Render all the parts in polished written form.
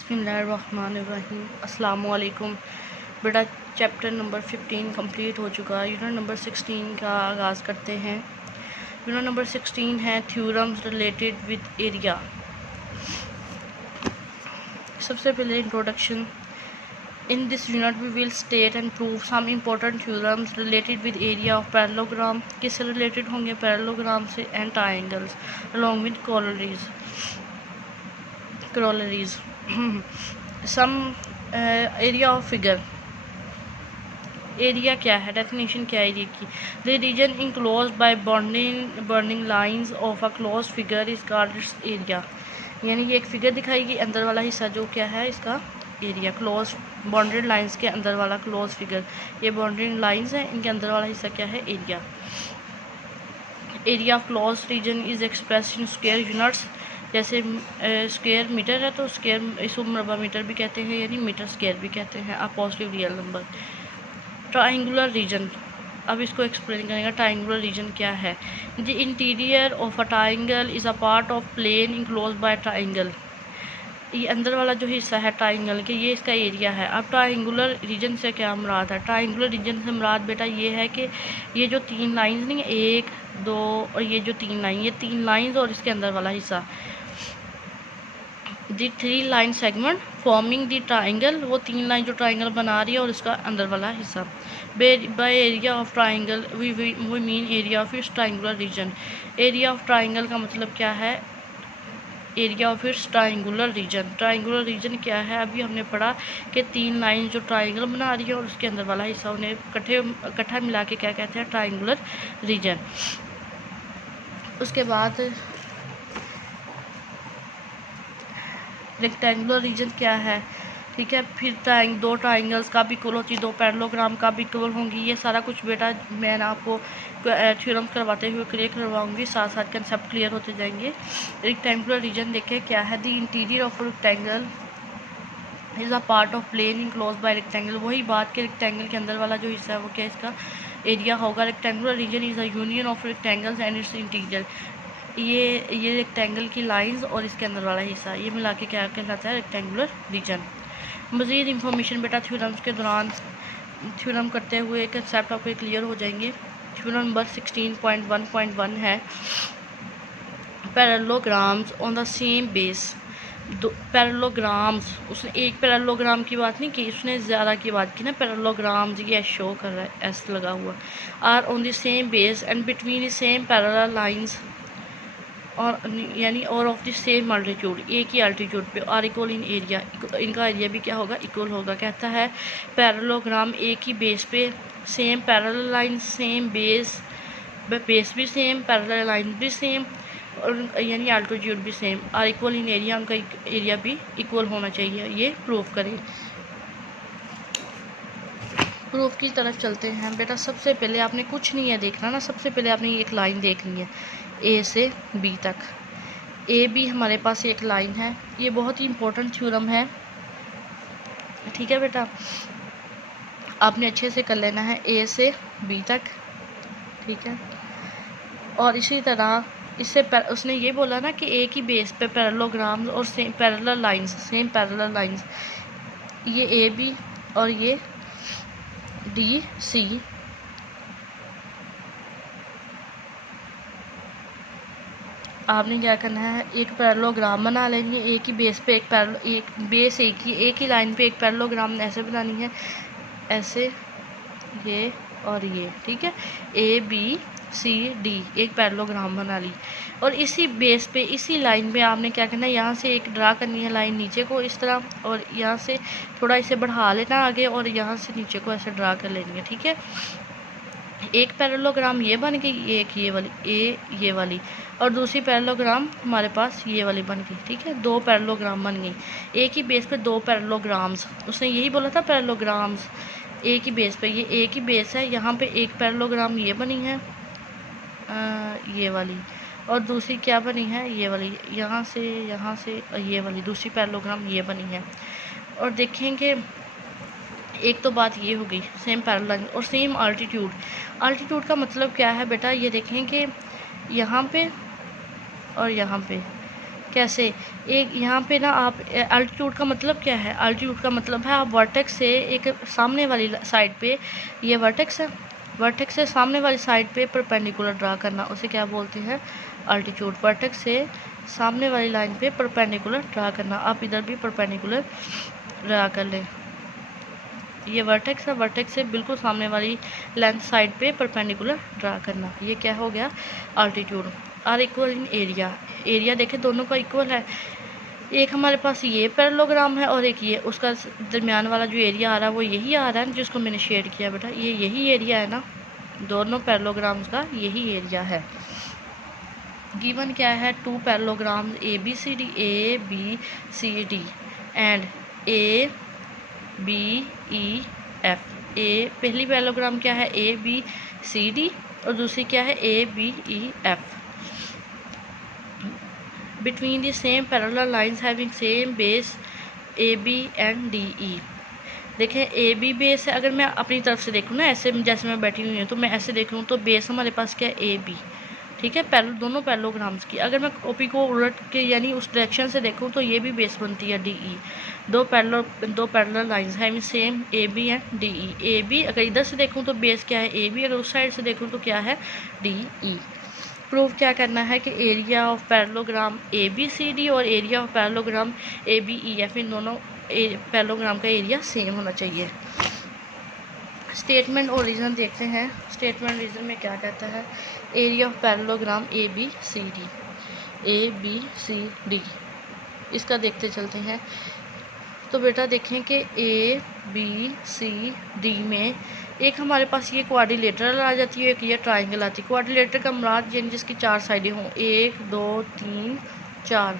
बिस्मिल्लाहिर्रहमानिर्रहीम। अस्सलाम वालेकुम। बेटा चैप्टर नंबर 15 कंप्लीट हो चुका। यूनिट नंबर 16 का आगाज़ करते हैं। यूनिट नंबर 16 है थ्योरम्स रिलेटेड विद एरिया। सबसे पहले introduction. In this unit we will state and prove some important theorems related with area of parallelogram. किससे रिलेटेड होंगे? पैरेललोग्राम से and triangles along with corollaries. Some area of figure. Area क्या है? Definition क्या है area की? The region enclosed by bounding lines of a close figure is called its area. यानी ये एक फिगर दिखाएगी, अंदर वाला हिस्सा जो क्या है इसका एरिया। क्लोज बाउंड्री लाइंस के अंदर वाला क्लोज फिगर, ये बाउंड्री लाइंस है, इनके अंदर वाला हिस्सा क्या है? Area. Area of close region is express in square units. जैसे स्क्वायर मीटर है तो स्क्वायर इसको मरबा मीटर भी कहते हैं, यानी मीटर स्क्वायर भी कहते हैं। A positive real number. Triangular region, अब इसको एक्सप्लेन करेंगे। ट्रायंगुलर रीजन क्या है? The interior of a triangle is a part of plane enclose by triangle. ये अंदर वाला जो हिस्सा है ट्रायंगल के, ये इसका एरिया है। अब ट्रायंगुलर रीजन से क्या मुराद है? ट्रायंगुलर रीजन से मुराद बेटा ये है कि ये जो तीन लाइंस नहीं, 1 2 और ये जो तीन लाइन, ये तीन लाइंस और इसके अंदर वाला हिस्सा, दी 3 लाइन सेगमेंट फॉर्मिंग दी ट्राइंगल, वो तीन लाइन जो ट्राइंगल बना रही है और इसका अंदर वाला हिस्सा। By area of triangle we mean area of its triangular region. Area of triangle का मतलब क्या है? Area of its triangular region. Triangular region क्या है? अभी हमने पढ़ा कि तीन लाइन जो ट्राइंगल बना रही है और उसके अंदर वाला हिस्सा, उन्हें इकट्ठा मिला के क्या कहते हैं? Triangular region. उसके बाद रेक्टेंगुलर रीजन क्या है? ठीक है, फिर दो ट्राइंगल्स का भी इक्वल होती है, दो पैरेललोग्राम का भी इक्वल होंगी। ये सारा कुछ बेटा मैं आपको थ्योरम करवाते हुए क्लियर करवाऊंगी, साथ साथ कंसेप्ट क्लियर होते जाएंगे। रेक्टेंगुलर रीजन देखिए क्या है? The interior of rectangle is a part of plane enclose by rectangle. वही बात के रेक्टेंगल के अंदर वाला जो हिस्सा है वो क्या इसका एरिया होगा। Rectangular region is a union of rectangles and it's interior. ये रेक्टेंगल की लाइंस और इसके अंदर वाला हिस्सा, ये मिला के क्या कहलाता है? Rectangular reason. मज़ीद इंफॉर्मेशन बेटा थ्योरम्स के दौरान थ्योरम करते हुए कंसेप्ट आपको क्लियर हो जाएंगे। थ्योरम नंबर 16.1.1 है parallelograms on the same base. दो पैरेललोग्राम्स, उसने एक पैरेललोग्राम की बात नहीं की, उसने ज़्यादा की बात की ना। पैरेललोग्राम्स ये शो कर रहा है, एस लगा हुआ। Are on the same base and between the same parallel lines, और यानी और ऑफ द सेम अल्टीट्यूड, एक ही अल्टीट्यूड पे, और इक्वल इन एरिया। इनका एरिया भी क्या होगा? इक्वल होगा। कहता है पैरेललोग्राम एक ही बेस पे, same parallel line, same base भी सेम, पैरेलल लाइन भी सेम, और यानी अल्टीट्यूड भी सेम, और इक्वल इन एरिया, उनका एरिया भी इक्वल होना चाहिए। ये प्रूफ करें। प्रूफ की तरफ चलते हैं बेटा। सबसे पहले आपने कुछ नहीं है देखना ना, सबसे पहले आपने एक लाइन देखनी है ए से बी तक। ए बी हमारे पास एक लाइन है, ये बहुत ही इंपॉर्टेंट थ्योरम है। ठीक है बेटा, आपने अच्छे से कर लेना है ए से बी तक। ठीक है, और इसी तरह इससे उसने ये बोला ना कि एक ही बेस पे पैरेललोग्राम्स और सेम पैरेलल लाइंस, ये ए बी और ये डी सी, आपने क्या करना है? एक पैरेललोग्राम बना लेंगे एक ही बेस पे, एक ही लाइन पे एक पैरेललोग्राम ऐसे बनानी है, ऐसे ये और ये। ठीक है, ए बी सी डी एक पैरेललोग्राम बना ली, और इसी बेस पे इसी लाइन पे आपने क्या करना है? यहाँ से एक ड्रा करनी है लाइन नीचे को इस तरह, और यहाँ से थोड़ा इसे बढ़ा लेना आगे, और यहाँ से नीचे को ऐसे ड्रा कर लेनी है। ठीक है, एक पैरेललोग्राम ये बन गई, एक ये वाली, और दूसरी पैरेललोग्राम हमारे पास ये वाली बन गई। ठीक है, दो पैरेललोग्राम बन गई एक ही बेस पे, दो पैरेललोग्राम्स। उसने यही बोला था पैरेललोग्राम्स एक ही बेस पे, ये एक ही बेस है। यहाँ पे एक पैरेललोग्राम ये बनी है ये वाली, और दूसरी क्या बनी है? ये वाली। यहाँ से ये वाली दूसरी पैरेललोग्राम ये बनी है। और देखेंगे एक तो बात ये हो गई, सेम पैरेलल और सेम अल्टीट्यूड। अल्टीट्यूड का मतलब क्या है बेटा? ये देखें कि यहाँ पे और यहाँ पे कैसे? एक यहाँ पे ना आप अल्टीट्यूड का मतलब क्या है? अल्टीट्यूड का मतलब है आप वर्टेक्स से एक सामने वाली साइड पे, ये वर्टेक्स है, वर्टेक्स से सामने वाली साइड पे परपेंडिकुलर ड्रा करना, उसे क्या बोलते हैं? अल्टीट्यूड। वर्टेक्स से सामने वाली लाइन पे परपेंडिकुलर ड्रा करना। आप इधर भी परपेंडिकुलर ड्रा कर लें। ये वर्टेक्स है, वर्टेक्स से बिल्कुल सामने वाली लेंथ साइड पे परपेंडिकुलर ड्रा करना, ये क्या हो गया? Altitude. Are equal in area. Area देखें दोनों का इक्वल है। एक हमारे पास ये पैरेललोग्राम है और एक ये, उसका दरमियान वाला जो एरिया आ रहा है वो यही आ रहा है जिसको मैंने शेड किया बेटा, ये यही एरिया है ना, दोनों पैरेललोग्राम्स का यही एरिया है। गिवन क्या है? 2 parallelogram A B C D and A B E F. A पहली पैरेललोग्राम क्या है? ए बी सी डी और दूसरी क्या है? A B E F. Between the same parallel lines having same base AB and DE। देखें A B base है, अगर मैं अपनी तरफ से देखूँ ना, ऐसे जैसे मैं बैठी हुई हूँ तो मैं ऐसे देख लूँ तो बेस हमारे पास क्या है? ए बी, ठीक है, दोनों पैरेललोग्राम्स की। अगर मैं कॉपी को उलट के यानी उस डायरेक्शन से देखूँ तो ये भी बेस बनती है डी ई। दो पैरेलल लाइंस है same A B and D E. A B अगर इधर से देखूँ तो बेस क्या है? ए बी, अगर उस साइड से देखूँ तो क्या है? डी ई। प्रूव क्या करना है कि area of parallelogram A B C D और area of parallelogram A B E F, इन दोनों पैरेललोग्राम का एरिया सेम होना चाहिए। स्टेटमेंट और रीज़न देखते हैं। स्टेटमेंट रीज़न में क्या कहता है? Area of parallelogram A B C D, इसका देखते चलते हैं। तो बेटा देखें कि ए बी सी डी में एक हमारे पास ये क्वाड्रिलेटरल आ जाती है, एक ये ट्राइंगल आती है। क्वाड्रिलेटर का मुराद यानी जिसकी 4 साइडें हों, 1 2 3 4,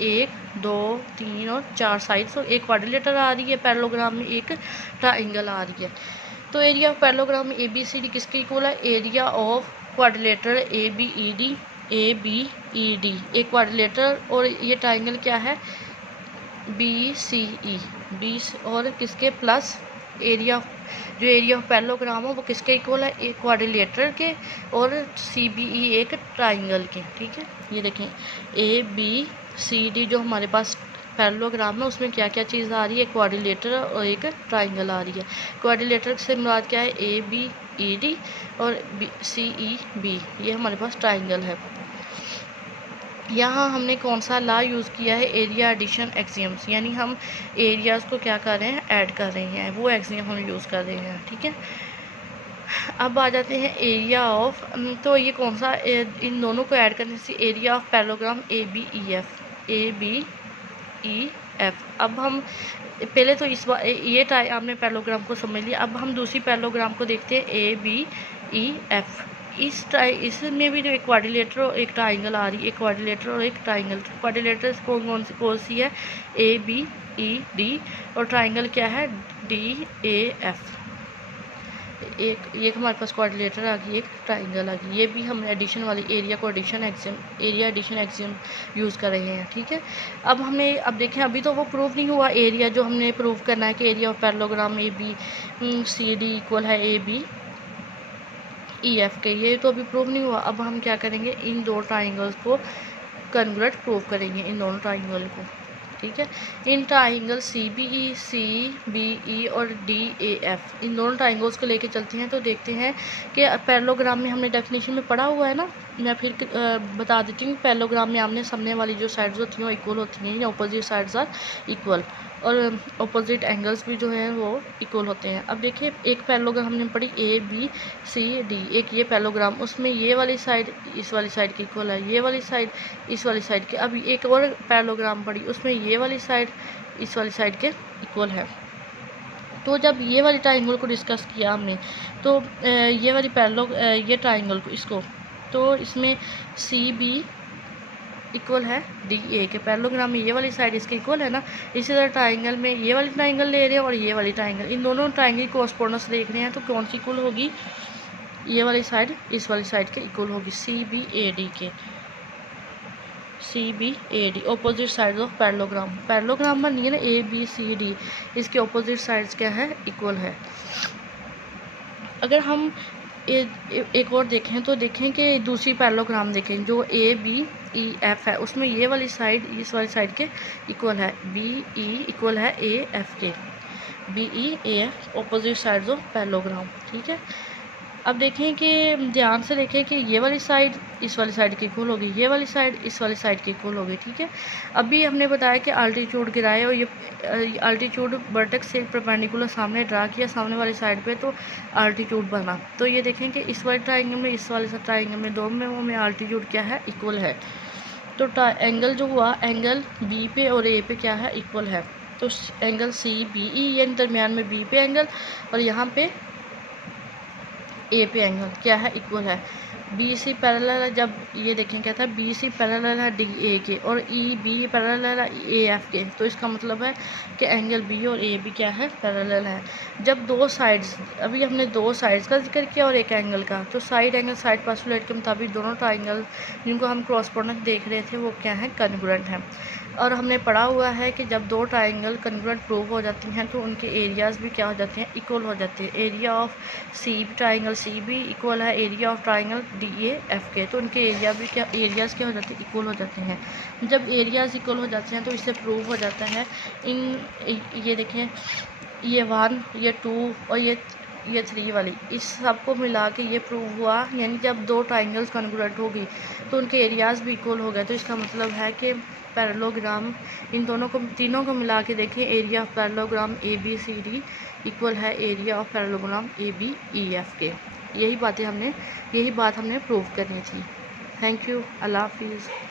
1 2 3 और 4 साइड्स, तो एक क्वाड्रिलेटर आ रही है पैरेललोग्राम में, एक ट्राइंगल आ रही है। तो एरिया ऑफ पैरेललोग्राम में ए बी सी डी किसके इक्वल है? Area of quadrilateral A B E D, एक क्वाड्रिलेटर और ये ट्राइंगल क्या है? बी सी ई, बी और किसके प्लस एरिया, जो एरिया ऑफ पैरेललोग्राम हो वो किसके इक्वल है? एक क्वाड्रिलेटर के और सी बी ई एक ट्राइंगल के, ठीक है। ये देखें ए बी सी डी जो हमारे पास पैरेललोग्राम है उसमें क्या क्या चीज़ आ रही है? क्वाड्रिलेटर और एक ट्राइंगल आ रही है। क्वाड्रिलेटर से मुराद क्या है? ए बी ई डी और सी ई बी, ये हमारे पास ट्राइंगल है। यहाँ हमने कौन सा लॉ यूज़ किया है? एरिया एडिशन एक्सियम्स, यानी हम एरियाज़ को क्या कर रहे हैं? ऐड कर रहे हैं, वो एक्सियम हम यूज़ कर रहे हैं, ठीक है। अब आ जाते हैं एरिया ऑफ, तो ये कौन सा? इन दोनों को ऐड करने से area of parallelogram A B E F. अब हम पहले तो इस बार ये आपने पैरेललोग्राम को समझ लिया, अब हम दूसरी पैरेललोग्राम को देखते हैं ए बी ई एफ। इसमें भी जो एक क्वाड्रिलेटर और एक ट्राइंगल आ रही है, एक क्वाड्रिलेटर और एक ट्राइंगल। क्वाड्रिलेटर कौन सी है? ए बी ई डी और ट्राइंगल क्या है? D A F. एक हमारे पास क्वाड्रिलेटर आ गई, एक ट्राइंगल आ गई। ये भी हम एडिशन वाली एरिया एडिशन एक्सियम यूज़ कर रहे हैं, ठीक है। अब देखें, अभी तो वो प्रूव नहीं हुआ एरिया जो हमने प्रूव करना है कि area of parallelogram A B C D equal है ए बी ई एफ के, ये तो अभी प्रूव नहीं हुआ। अब हम क्या करेंगे? इन दो ट्राइंगल्स को कन्वर्ट प्रूव करेंगे, इन दोनों ट्राइंगल को, ठीक है। In triangle C B E और डी ए एफ, इन दोनों ट्राइंगल्स को लेके चलते हैं। तो देखते हैं कि पैरेललोग्राम में हमने डेफिनेशन में पढ़ा हुआ है ना, मैं फिर बता देती हूँ। पैरेललोग्राम में आपने सामने वाली जो साइड्स होती हैं वो इक्वल होती हैं, या अपोजिट साइड्स आर इक्वल, और अपोजिट एंगल्स भी जो हैं वो इक्वल होते हैं। अब देखिए एक पैरेललोग्राम हमने पढ़ी ए बी सी डी, एक ये पैरेललोग्राम, उसमें ये वाली साइड इस वाली साइड की इक्वल है, ये वाली साइड इस वाली साइड के। अब एक और पैरेललोग्राम पढ़ी, उसमें ये वाली साइड इस वाली साइड के इक्वल है। तो जब ये वाली ट्राइंगल को डिस्कस किया हमने, तो ये वाली ये ट्राइंगल को इसको, तो इसमें सी बी इक्वल है डी ए के। पैरेललोग्राम में ये वाली साइड इसके इक्वल है ना, इसी तरह ट्राइंगल में ये वाली ट्राइंगल ले रहे हैं और ये वाली ट्राइंगल, इन दोनों ट्राइंगल कोरस्पोंडेंस देख रहे हैं, तो कौन सी इक्वल होगी? ये वाली साइड इस वाली साइड के इक्वल होगी, सी बी ए डी के। C B A D opposite sides of parallelogram बनी है ना ए बी सी डी, इसके ऑपोजिट साइड्स क्या है? इक्वल है। अगर हम एक और देखें तो देखें कि दूसरी पैरेललोग्राम देखें जो ए बी ई एफ है, उसमें ये वाली साइड इस वाली साइड के इक्वल है, बी ई इक्वल है ए एफ के, B E A F opposite sides of parallelogram. ठीक है, अब देखें कि ध्यान से देखें कि ये वाली साइड इस वाली साइड की इक्वल होगी, ये वाली साइड इस वाली साइड की इक्वल होगी। ठीक है, अभी हमने बताया कि अल्टीट्यूड गिराए और ये अल्टीट्यूड वर्टेक्स से परपेंडिकुलर सामने ड्रा किया सामने वाली साइड पे, तो अल्टीट्यूड बना। तो ये देखें कि इस वाले ट्राइंगल में इस वाले ट्राइंगल में दोनों में अल्टीट्यूड क्या है, इक्वल है। तो एंगल जो हुआ एंगल बी पे और ए पे क्या है, इक्वल है। तो एंगल सी बी ई यानी दरमियान में बी पे एंगल और यहाँ पे ए पे एंगल क्या है, इक्वल है। बी सी पैरेलल है, जब ये देखें क्या था, बी सी पैरेलल है डी ए के और ई बी पैरेलल है ए एफ के, तो इसका मतलब है कि एंगल बी और ए बी क्या है, पैरेलल है। जब दो साइड्स, अभी हमने दो साइड्स का जिक्र किया और एक एंगल का, तो साइड एंगल साइड पोस्टुलेट के मुताबिक दोनों ट्राइंगल जिनको हम क्रॉसपोंडेंस देख रहे थे वो क्या है, कन्ग्रुएंट हैं। और हमने पढ़ा हुआ है कि जब दो ट्राइंगल कन्ग्रुएंट प्रूव हो जाती हैं तो उनके एरियाज़ भी क्या हो जाते हैं, इक्वल हो जाते हैं। Area of C triangle C भी इक्वल है area of triangle D A F के, तो उनके एरियाज़ क्या हो जाते हैं, इक्वल हो जाते हैं। जब एरियाज़ इक्वल हो जाते हैं तो इससे प्रूव हो जाता है ये देखें, ये 1 ये 2 और ये 3 वाली, इस सब को मिला के ये प्रूव हुआ, यानी जब दो ट्राइंगल्स कन्ग्रुएंट होगी तो उनके एरियाज़ भी इक्वल हो गए। तो इसका मतलब है कि पैरेललोग्राम इन दोनों को तीनों को मिला के देखें, area of parallelogram A B C D equal है area of parallelogram A B E F के। यही बात हमने प्रूव करनी थी। थैंक यू, अल्लाह हाफिज़।